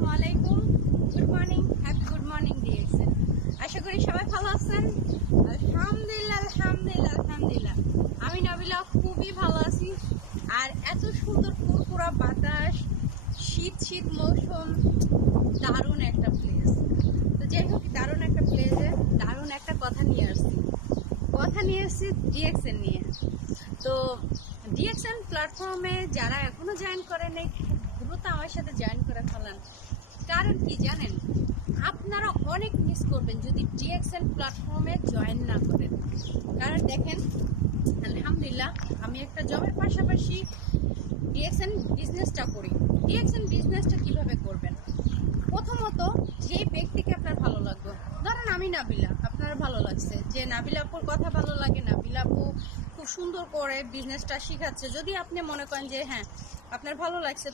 আসসালামু আলাইকুম, good morning, happy good morning দিয়েছেন। আশা করি সবাই ভালো আছেন। আলহামদুলিল্লাহ আলহামদুলিল্লাহ আলহামদুলিল্লাহ, আমি নাবিলা খুবই ভালো আছি। আর এত সুন্দর ফুরফুরা বাতাস, শীত শীত মৌসুম, দারুণ একটা প্লেস। তো যাই হোক, দারুণ একটা প্লেসে দারুণ একটা কথা নিয়ে আসছি ডিএক্সএন নিয়ে। তো ডিএক্সএন প্ল্যাটফর্মে যারা এখনো জয়েন করেন নাই, দ্রুত আমার সাথে জয়েন করে ফেলান। কারণ কি জানেন, আপনারা অনেক মিস করবেন যদি ডিএক্সএন প্ল্যাটফর্মে জয়েন না করেন। কারণ দেখেন, আলহামদুলিল্লাহ আমি একটা জবের পাশাপাশি ডিএক্সএন বিজনেসটা করি। ডিএক্সএন বিজনেসটা কিভাবে করবেন? প্রথমত, যে ব্যক্তিকে আপনার ভালো লাগবে, ধরেন আমি নাবিলা, আপনার ভালো লাগছে যে নাবিলা আপুর কথা ভালো লাগে, নাবিলা আপু খুব সুন্দর করে বিজনেসটা শিখাচ্ছে। যদি আপনি মনে করেন যে হ্যাঁ আপনার ভালো লাগছে,